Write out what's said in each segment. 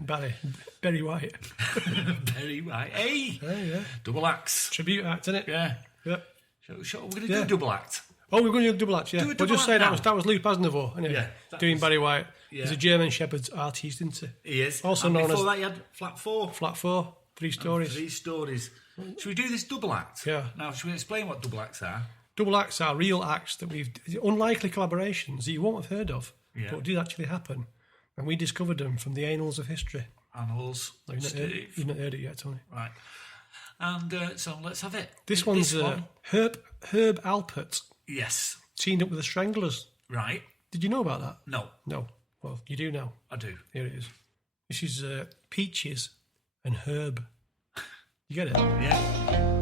Berry White. Berry White. Hey! Yeah. Double acts. Tribute act, isn't it? Yeah. Yeah. We're going to do a double act. Oh, we're going to do a double act, yeah. Do a We'll just double say act that was Luke Asnavour, anyway, doing Barry White. Yeah. He's a German Shepherd's artiste, isn't he? He is. Also and known before as that, you had Flat 4. Flat 4, 3 stories. 3 stories. Should we do this double act? Yeah. Now, should we explain what double acts are? Double acts are real acts that unlikely collaborations that you won't have heard of, Yeah. but did actually happen. And we discovered them from the annals of history. Annals. You've not heard it yet, Tony. Right. And so let's have it. This one's Herb Alpert Yes. teamed up with the Stranglers. Right. Did you know about that? No. No. Well, you do now. I do. Here it is. This is Peaches and Herb. You get it? Yeah.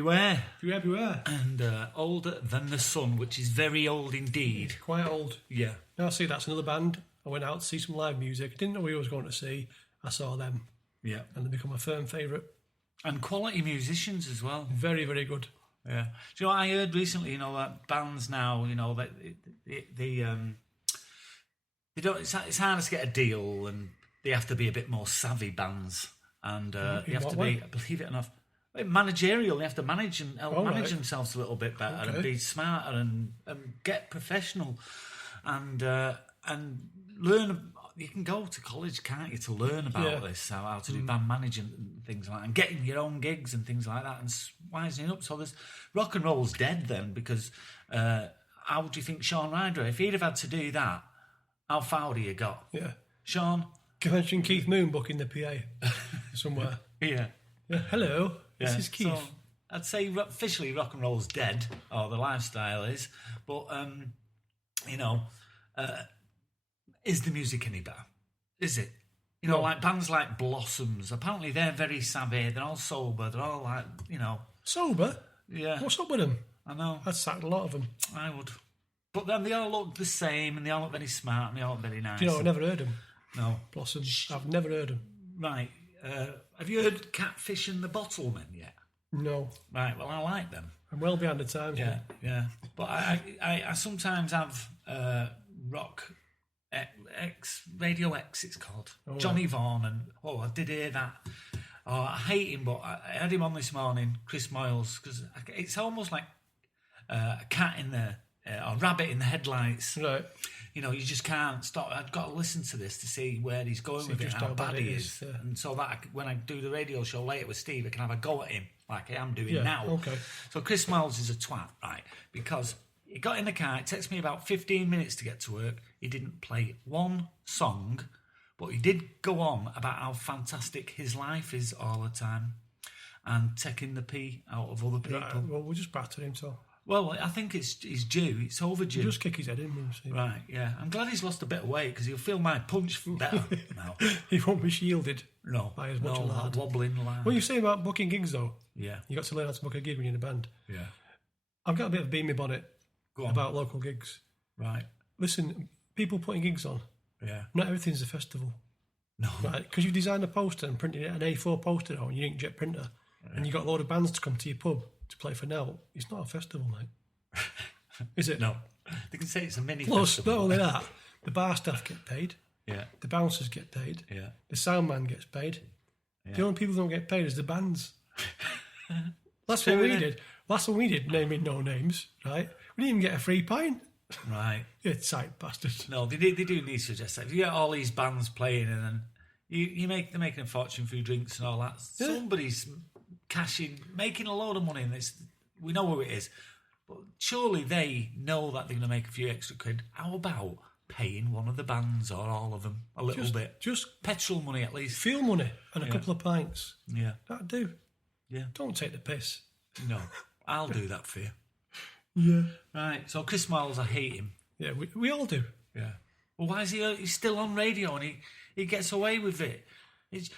Beware. Beware, beware. And Older Than the Sun, which is very old indeed. Quite old. Yeah. Now, see, that's another band. I went out to see some live music. I didn't know who I was going to see. I saw them. Yeah. And they become a firm favourite. And quality musicians as well. Very, very good. Yeah. Do you know what I heard recently? You know, that bands now, you know, that they don't. It's harder to get a deal, and they have to be a bit more savvy bands, and they have to be, believe it or not, managerial. They have to manage and manage themselves a little bit better and be smarter and get professional, and learn. You can go to college, can't you, to learn about this, how to do band management and things like that, and getting your own gigs and things like that, and wising up. So there's rock and roll's dead then, because how do you think Sean Ryder, if he'd have had to do that, how far would he have got? Yeah. Sean? Can you mention Keith Moon booking the PA somewhere? Yeah. Hello, this is Keith. So I'd say officially rock and roll's dead, or the lifestyle is, but, is the music any better? Is it? You know, like bands like Blossoms, apparently they're very savvy, they're all sober, they're all like, you know... Sober? Yeah. What's up with them? I know. I'd sacked a lot of them. I would. But then they all look the same, and they all look very smart, and they all look very nice. Do you know, I've never heard them. No. Blossoms, I've never heard them. Right. Have you heard Catfish and the Bottlemen yet? No. Right, well, I like them. I'm well behind the times. Yeah. But I sometimes have rock... Radio X, it's called. Johnny Vaughan, and I did hear that. Oh, I hate him, but I had him on this morning, Chris Moyles, because it's almost like a cat in the or rabbit in the headlights. Right. You know, you just can't stop. I've got to listen to this to see where he's going with it, how bad he is, and so that when I do the radio show later with Steve, I can have a go at him like I am doing now. Okay. So Chris Moyles is a twat, right? Because he got in the car. It takes me about 15 minutes to get to work. He didn't play one song, but he did go on about how fantastic his life is all the time and taking the pee out of other people. Right, well, we'll just batter him, so... Well, I think he's due. It's overdue. We'll just kick his head in. Right, yeah. I'm glad he's lost a bit of weight, because he'll feel my punch better now. He won't be shielded by as much a lad. Wobbling lad. What you say about booking gigs, though? Yeah. You got to learn how to book a gig when you're in a band. Yeah. I've got a bit of a beamy bonnet about local gigs. Right. Listen, people putting gigs on. Yeah. Not everything's a festival. No. Right, because you've designed a poster and printed it an A4 poster on your inkjet printer, and you've got a load of bands to come to your pub to play for now. It's not a festival, mate. Is it? No. They can say it's a mini Plus, festival. not only that, the bar staff get paid. Yeah. The bouncers get paid. Yeah. The sound man gets paid. Yeah. The only people who don't get paid is the bands. That's what we did. Last one we did, naming no names, right? We didn't even get a free pint. Right. You tight bastards. No, they do need to suggest that. If you get all these bands playing and then they're making a fortune through drinks and all that, somebody's making a load of money, and we know who it is. But surely they know that they're going to make a few extra quid. How about paying one of the bands or all of them a little bit? Just petrol money at least. Fuel money and a couple of pints. Yeah. That'd do. Yeah. Don't take the piss. No, I'll do that for you. Yeah. Right, so Chris Miles, I hate him. Yeah, we all do. Yeah. Well, why is he's still on radio and he gets away with it? He's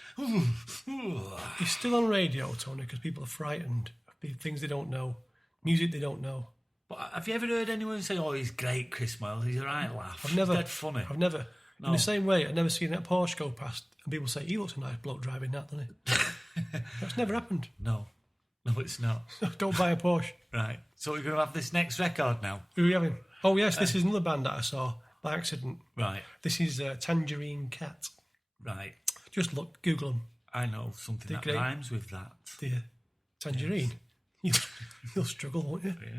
still on radio, Tony, because people are frightened of things they don't know, music they don't know. But have you ever heard anyone say, "Oh, he's great, Chris Miles. He's a right laugh"? I've never. He's dead funny. I've never. No. In the same way, I've never seen that Porsche go past and people say, "He looks a nice bloke driving that, doesn't he?" That's never happened. No, it's not. Don't buy a Porsche. Right. So we're going to have this next record now. Who are we having? Oh yes, this is another band that I saw by accident. Right. This is Tangerine Cat. Right. Just look, Google them. I know something that rhymes with that. Dear. Tangerine. Yes. You'll struggle, won't you? Yeah.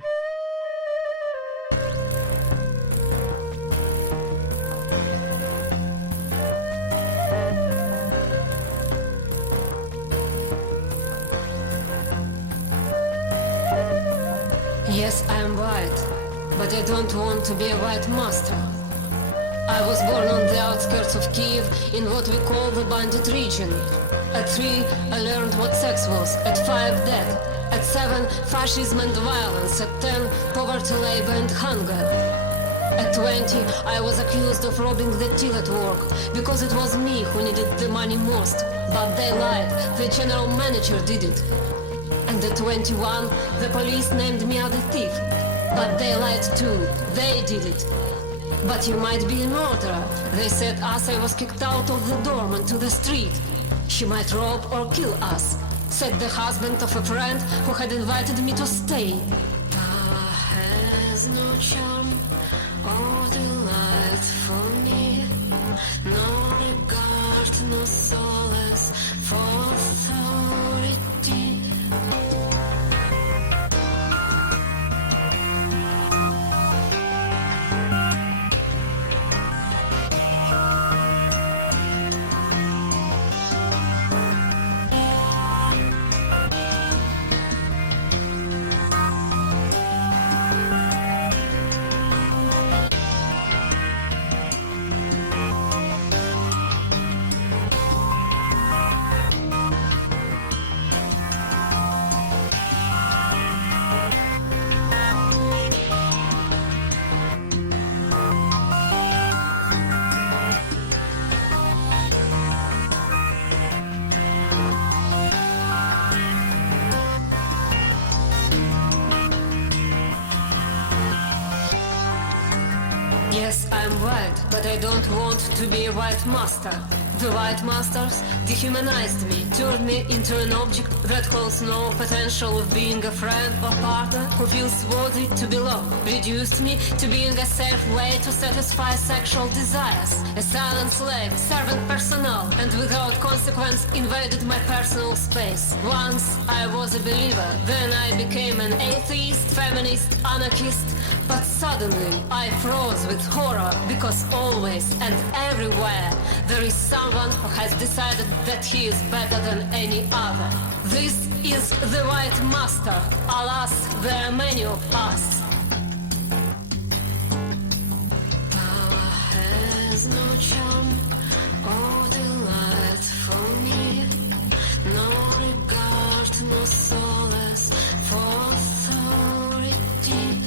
Yes, I'm white, but I don't want to be a white master. I was born on the outskirts of Kiev in what we call the bandit region. At 3, I learned what sex was. At 5, death. At 7, fascism and violence. At 10, poverty, labor and hunger. At 20, I was accused of robbing the till at work because it was me who needed the money most. But they lied. The general manager did it. And at 21, the police named me the thief. But they lied too. They did it. But you might be a murderer. They said as I was kicked out of the dorm onto the street. She might rob or kill us, said the husband of a friend who had invited me to stay. Power has no charm or delight for me. No regard, no solace for authority. Yes, I'm white, but I don't want to be a white master. The white masters dehumanized me, turned me into an object that holds no potential of being a friend or partner who feels worthy to belong. Reduced me to being a safe way to satisfy sexual desires. A silent slave, servant personnel, and without consequence invaded my personal space. Once I was a believer, then I became an atheist, feminist, anarchist. But suddenly I froze with horror because always and everywhere there is someone who has decided that he is better than any other. This is the white master. Alas, there are many of us. Power has no charm or delight for me. No regard, no solace for authority.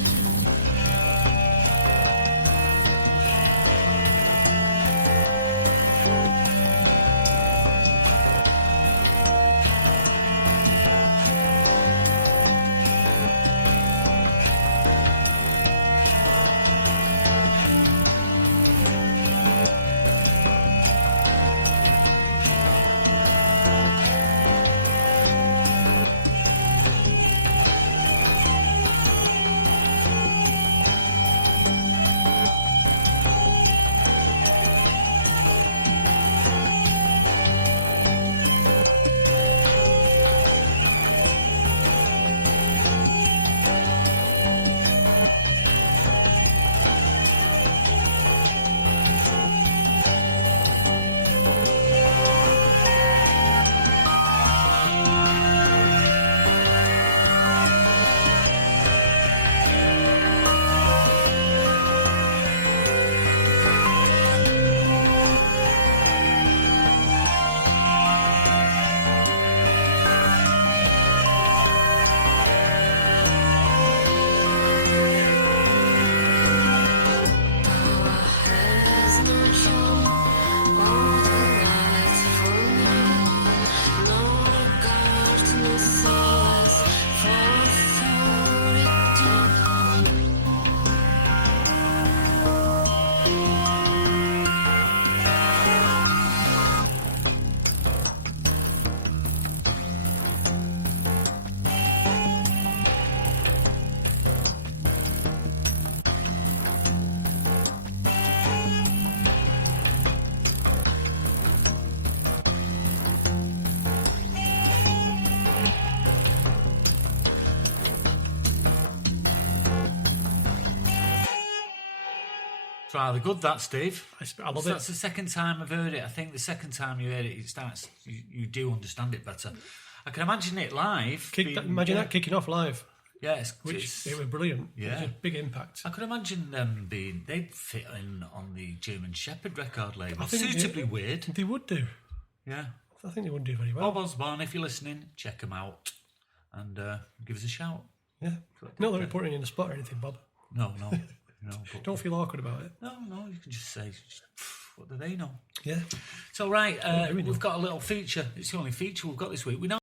It's rather good, that, Steve. I love So it. that's the second time I've heard it. I think the second time you heard it, it starts. You do understand it better. I can imagine it live. Imagine that kicking off live. Yes, Which it was brilliant. Yeah. It was a big impact. I could imagine them they'd fit in on the German Shepherd record label. I think Suitably weird. They would do. Yeah. I think they would do very well. Bob Osborne, if you're listening, check them out and give us a shout. Yeah. Not that we're putting you in the spot or anything, Bob. No. But Don't feel awkward about it. No, you can just say, what do they know? Yeah. So, right, we've got a little feature. It's the only feature we've got this week. We know